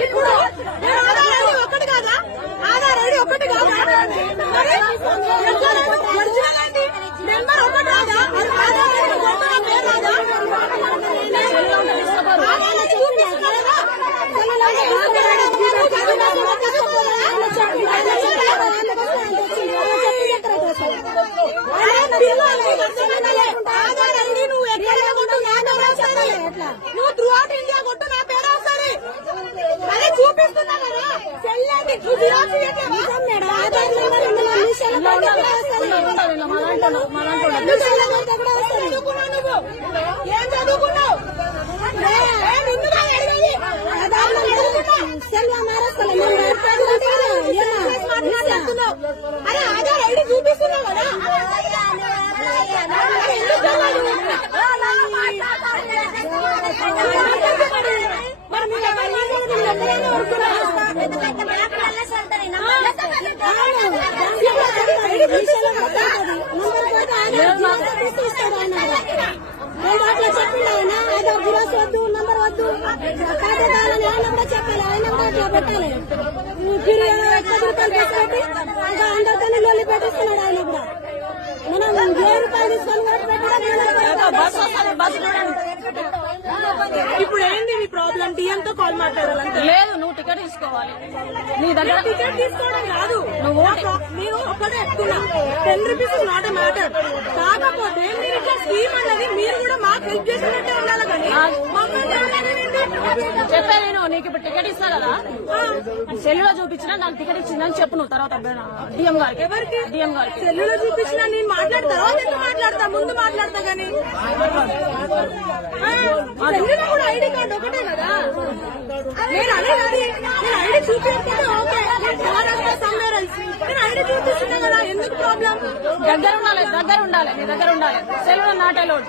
ఇప్పుడు నేను ఆధార్ ఐడి ఒకటి కాదా ఆధార్ ఐడి ఒకటి కాదా మరి ఎట్లా ఒరిజినల్ ఐడి నెంబర్ ఒకటి కాదా మరి ఆధార్ ఐడి కొత్త పేరు రాదా ఆధార్ ఐడి చూపించగలరా? ఆధార్ ఐడి నువ్వు ఎక్కడ కొట్టు నా పేరు వస్తుంది నువ్వు త్రూ అవుట్ ఇండియా కొట్టు నా పేరు వస్తుంది అదే చూపిస్తున్నా కదా చెల్లండి నువ్వు జిరాక్స్ చేయట్లేవా? ఆధార్ నెంబర్ ఇందులో నిమిషాల పాటు కూడా వస్తుంది. నిమిషాల పాటు కూడా వస్తుంది. చదువుకున్నావు నువ్వు? ఏం చదువుకున్నావు ఏ, ఏ, నిన్ను కాదు అడిగేది. ఆధార్ నెంబర్ సెల్వ మారేస్తాను. నేను మాట్లాడుతుంటే కదా, ఏమా? మాట్లాడుతున్నావు. అరే ఆధార్ ఐడి చూపిస్తున్నావు కదా అరే, ఎందుకు కావాలి? మరి మీరు ఎవరిని మీరు ఎక్కడైనా ఊరుకున్నారా? నేను అట్లా చెప్పిండు ఆయన అది గిరాస్ వద్దు నంబర్ కావాలని ఆయన కూడా చెప్పాలి ఆయన కూడా అట్లా పెట్టాలి. ఎక్కువ రూపాయలు తీసుకెట్టి ఇంకా అందరితో లొల్లి పెట్టిస్తున్నాడు ఆయన కూడా. మనం వెయ్యి రూపాయలు తీసుకొని ఇప్పుడు ఏంది మీ ప్రాబ్లం? టీఎం తో కాల్ మాట్లాడాలంటే లేదు నువ్వు టికెట్ తీసుకోవాలి. నీ దగ్గర టికెట్ తీసుకోవడం కాదు. నువ్వు మీరు ఒక్కటే చెప్తున్నా. Ten rupees not a matter కాకపోతే మీరు ఇట్లా స్కీమ్ అన్నది? మీరు కూడా మాకు హెల్ప్ చేసినట్టే ఉండాలి కానీ చెప్పా నేను నీకు టికెట్ ఇస్తా కదా సెల్లులో చూపించినా నాకు టికెట్ ఇచ్చిందని చెప్పు తర్వాత డిఎం గారికి. ఎవరికి? డిఎం గారికి. సెల్లులో చూపించినా నేను మాట్లాడతా మాట్లాడతా? ముందు మాట్లాడతా కానీ. ఐడి కార్డు ఒకటే కదా? నేను ఐడి చూపించకపోతే చూపిస్తున్నా కదా ఎందుకు ప్రాబ్లం దగ్గర ఉండాలి దగ్గర ఉండాలి దగ్గర ఉండాలి. సెల్లులో నాట్ అలౌడ్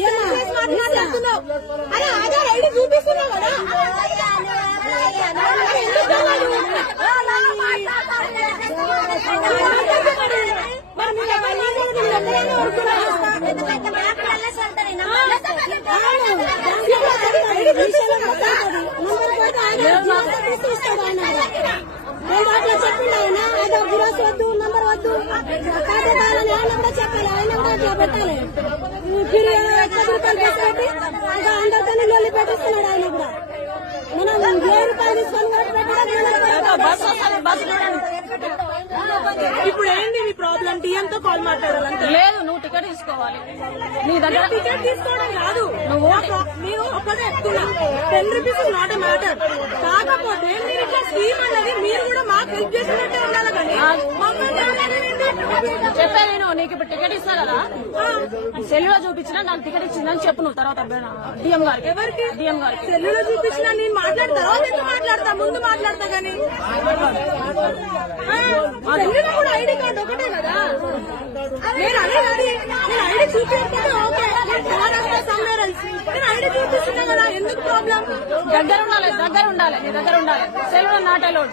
ఏమా? మాట్లాడుతున్నావు. అరే ఆధార్ ఐడి చూపిస్తున్నావు కదా మరి మీరు ఎవరిని నేను అట్లా చెప్పిండు ఆయన అది గిరాస్ వద్దు నంబర్ వద్దు ఖాతా కావాలని ఆయన కూడా చెప్పాలి ఆయన కూడా అట్లా పెట్టాలి గిరి ఎక్కువ రూపాయలు తీసుకెట్టి ఇంకా అందరితో లొల్లి పెట్టిస్తున్నాడు ఆయన కూడా మనం వెయ్యి రూపాయలు తీసుకొని ఇప్పుడు ఏంది మీ ప్రాబ్లం టీఎం తో కాల్ మాట్లాడాలంటే? లేదు నువ్వు టికెట్ తీసుకోవాలి. నీ దగ్గర టికెట్ తీసుకోవడం కాదు. నువ్వు మీరు ఒక్కటే చెప్తున్నా. Ten rupees not a matter scheme అన్నది మీరు కూడా మాకు హెల్ప్ చేసినట్టే ఉండాలి కానీ మమ్మల్ని చెప్పాను నేను నీకు ఇప్పుడు టికెట్ ఇస్తా కదా సెల్లులో చూపించిన నాకు టికెట్ ఇచ్చిందని చెప్పు నువ్వు తర్వాత డిఎం గారికి. ఎవరికి? డిఎం గారికి. సెల్లులో చూపించిన నేను తర్వాత ఎందుకు మాట్లాడతా? ముందు మాట్లాడతా సెల్లులో కూడా ఐడి కార్డు ఒకటే కదా? నేను అది. నేను ఐడి ఓకే. నేను ఐడి చూపిస్తున్నా కదా ఎందుకు ప్రాబ్లం దగ్గర ఉండాలి దగ్గర ఉండాలి నీ దగ్గర ఉండాలి. సెల్లులో నాట్ అలౌడ్